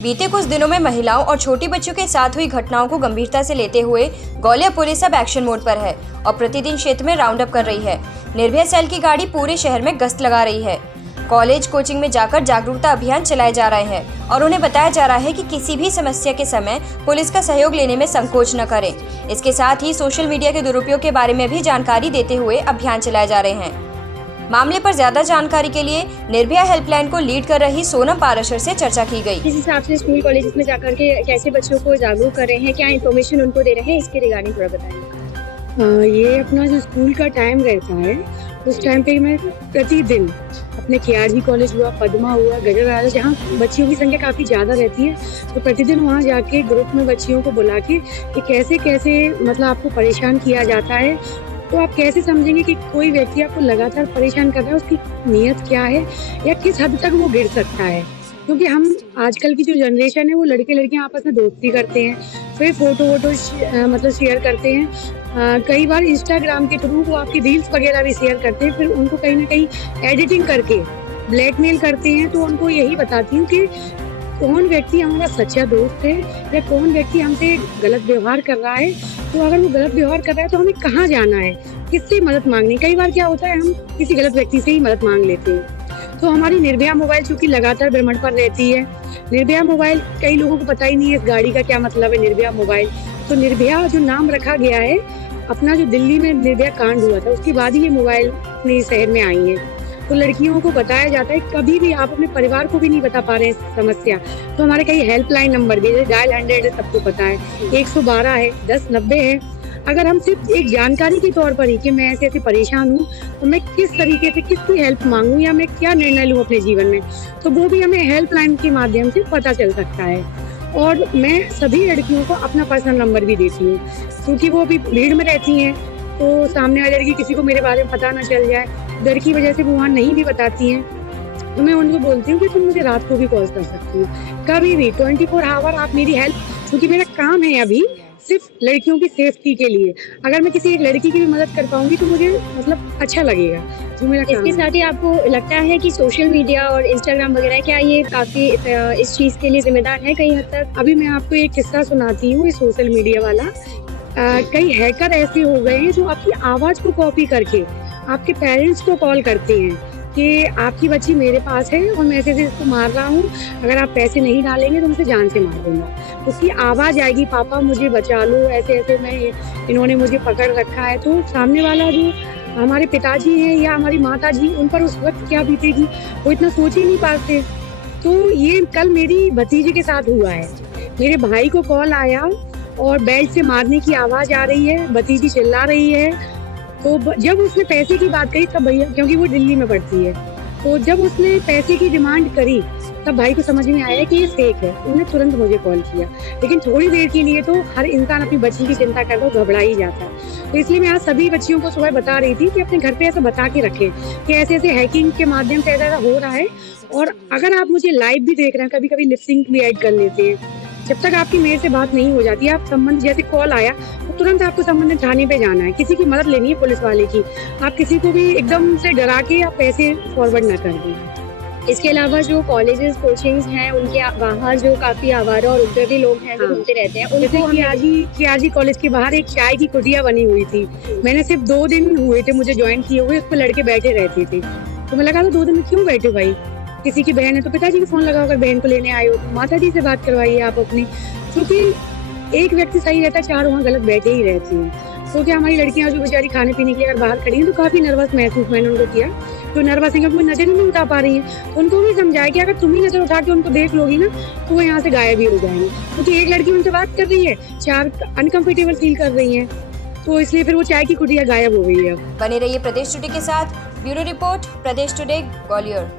बीते कुछ दिनों में महिलाओं और छोटी बच्चों के साथ हुई घटनाओं को गंभीरता से लेते हुए ग्वालियर पुलिस अब एक्शन मोड पर है और प्रतिदिन क्षेत्र में राउंड अप कर रही है। निर्भया सेल की गाड़ी पूरे शहर में गश्त लगा रही है। कॉलेज कोचिंग में जाकर जागरूकता अभियान चलाए जा रहे हैं और उन्हें बताया जा रहा है कि किसी भी समस्या के समय पुलिस का सहयोग लेने में संकोच न करें। इसके साथ ही सोशल मीडिया के दुरुपयोग के बारे में भी जानकारी देते हुए अभियान चलाए जा रहे हैं। मामले पर ज्यादा जानकारी के लिए निर्भया हेल्पलाइन को लीड कर रही सोनम पाराशर से चर्चा की गई। किस हिसाब से स्कूल कॉलेज में जाकर के कैसे बच्चों को जागरूक कर रहे हैं, क्या इन्फॉर्मेशन उनको दे रहे हैं, इसके रिगार्डिंग थोड़ा बताएं। ये अपना जो स्कूल का टाइम रहता है उस टाइम पे मैं प्रतिदिन अपने KRG कॉलेज हुआ, पद्मा हुआ, गजर, जहाँ बच्चियों की संख्या काफ़ी ज़्यादा रहती है, तो प्रतिदिन वहाँ जाके ग्रुप में बच्चियों को बुला के कि कैसे कैसे मतलब आपको परेशान किया जाता है, तो आप कैसे समझेंगे कि कोई व्यक्ति आपको लगातार परेशान कर रहा है, उसकी नीयत क्या है या किस हद तक वो गिर सकता है। क्योंकि हम आजकल की जो जनरेशन है वो लड़के लड़कियां आपस में दोस्ती करते हैं, फिर फोटो मतलब शेयर करते हैं। कई बार इंस्टाग्राम के थ्रू वो आपकी रील्स वगैरह भी शेयर करते हैं, फिर उनको कहीं ना कहीं एडिटिंग करके ब्लैकमेल करते हैं। तो उनको यही बताती हूँ कि कौन व्यक्ति हमारा सच्चा दोस्त है या कौन व्यक्ति हमसे गलत व्यवहार कर रहा है। तो अगर वो गलत व्यवहार कर रहा है तो हमें कहाँ जाना है, किससे मदद मांगनी। कई बार क्या होता है, हम किसी गलत व्यक्ति से ही मदद मांग लेते हैं। तो हमारी निर्भया मोबाइल चूंकि लगातार भ्रमण पर रहती है, निर्भया मोबाइल कई लोगों को पता ही नहीं है इस गाड़ी का क्या मतलब है निर्भया मोबाइल। तो निर्भया जो नाम रखा गया है, अपना जो दिल्ली में निर्भया कांड हुआ था उसके बाद ही ये मोबाइल अपने शहर में आई है। तो लड़कियों को बताया जाता है कभी भी आप अपने परिवार को भी नहीं बता पा रहे हैं समस्या, तो हमारे कई हेल्पलाइन नंबर भी है, डायल 100 है, सबको पता है, 112 है, 1090 है। अगर हम सिर्फ एक जानकारी के तौर पर ही कि मैं ऐसे ऐसे परेशान हूँ तो मैं किस तरीके से किसकी हेल्प मांगूँ या मैं क्या निर्णय लूँ अपने जीवन में, तो वो भी हमें हेल्पलाइन के माध्यम से पता चल सकता है। और मैं सभी लड़कियों को अपना पर्सनल नंबर भी देती हूँ, क्योंकि वो अभी भीड़ में रहती हैं तो सामने वाली लड़की किसी को मेरे बारे में पता ना चल जाए, डर की वजह से वो वहाँ नहीं भी बताती हैं। तो मैं उनको बोलती हूँ कि तुम मुझे रात को भी कॉल कर सकती हो, कभी भी 24 आवर आप मेरी हेल्प, क्योंकि मेरा काम है अभी सिर्फ लड़कियों की सेफ्टी के लिए। अगर मैं किसी एक लड़की की भी मदद कर पाऊंगी तो मुझे मतलब अच्छा लगेगा, जो मेरा काम। इसके साथ ही आपको लगता है कि सोशल मीडिया और इंस्टाग्राम वगैरह क्या ये काफी इस चीज के लिए जिम्मेदार है कहीं हद तक? अभी मैं आपको एक किस्सा सुनाती हूँ, सोशल मीडिया वाला। कई हैकर ऐसे हो गए हैं जो आपकी आवाज को कॉपी करके आपके पेरेंट्स को कॉल करते हैं कि आपकी बच्ची मेरे पास है और मैं ऐसे इसको मार रहा हूँ, अगर आप पैसे नहीं डालेंगे तो मुझे जान से मार दूंगा। उसकी आवाज़ आएगी, पापा मुझे बचा लो, ऐसे ऐसे इन्होंने मुझे पकड़ रखा है। तो सामने वाला जो हमारे पिताजी हैं या हमारी माता जी, उन पर उस वक्त क्या बीतेगी वो इतना सोच ही नहीं पाते। तो ये कल मेरी भतीजी के साथ हुआ है। मेरे भाई को कॉल आया और बेल्ट से मारने की आवाज़ आ रही है, भतीजी चिल्ला रही है। तो जब उसने पैसे की बात कही तब भैया, क्योंकि वो दिल्ली में पढ़ती है, तो जब उसने पैसे की डिमांड करी तब भाई को समझ में आया कि ये फेक है। उन्होंने तुरंत मुझे कॉल किया, लेकिन थोड़ी देर के लिए तो हर इंसान अपनी बच्ची की चिंता करता तो घबरा ही जाता है। तो इसलिए मैं आज सभी बच्चियों को सुबह बता रही थी कि अपने घर पे ऐसा बता के रखें कि ऐसे ऐसे हैकिंग के माध्यम से ऐसा हो रहा है। और अगर आप मुझे लाइव भी देख रहे हैं, कभी कभी लिप सिंक भी ऐड कर लेते हैं, जब तक आपकी मेरे से बात नहीं हो जाती, आप संबंध जैसे कॉल आया तो तुरंत आपको संबंधित थाने पे जाना है, किसी की मदद लेनी है पुलिस वाले की। आप किसी को भी एकदम से डरा के आप पैसे फॉरवर्ड ना कर दें। इसके अलावा जो कॉलेजेस कोचिंग्स हैं उनके बाहर जो काफी आवारा और उपद्रवी लोग हैं जो घूमते रहते हैं, उनको KRG कॉलेज के बाहर एक चाय की कुटिया बनी हुई थी। मैंने सिर्फ 2 दिन हुए थे मुझे ज्वाइन किए हुए, उस पर लड़के बैठे रहते थे। तो मैं लगा 2 दिन में क्यों बैठे भाई, किसी की बहन है तो पिताजी को फोन लगाकर बहन को लेने आए हो, माता जी से बात करवाइए आप अपनी। क्योंकि एक व्यक्ति सही रहता है, 4 वहाँ गलत बैठे ही रहते हैं। तो क्या हमारी लड़कियां जो बेचारी खाने पीने के लिए अगर बाहर खड़ी हैं तो काफी नर्वस महसूस मैंने उनको किया, तो नर्वस है क्योंकि नजर नहीं उठा पा रही है। तो उनको भी समझाया कि अगर तुम ही नजर उठा के उनको देख लोगी ना तो वो यहाँ से गायब ही हो जाएंगे, क्योंकि एक लड़की उनसे बात कर रही है, 4 अनकंफर्टेबल फील कर रही है, तो इसलिए फिर वो चाय की कुटिया गायब हो गई है। बने रहिए प्रदेश टुडे के साथ। ब्यूरो रिपोर्ट, प्रदेश टुडे, ग्वालियर।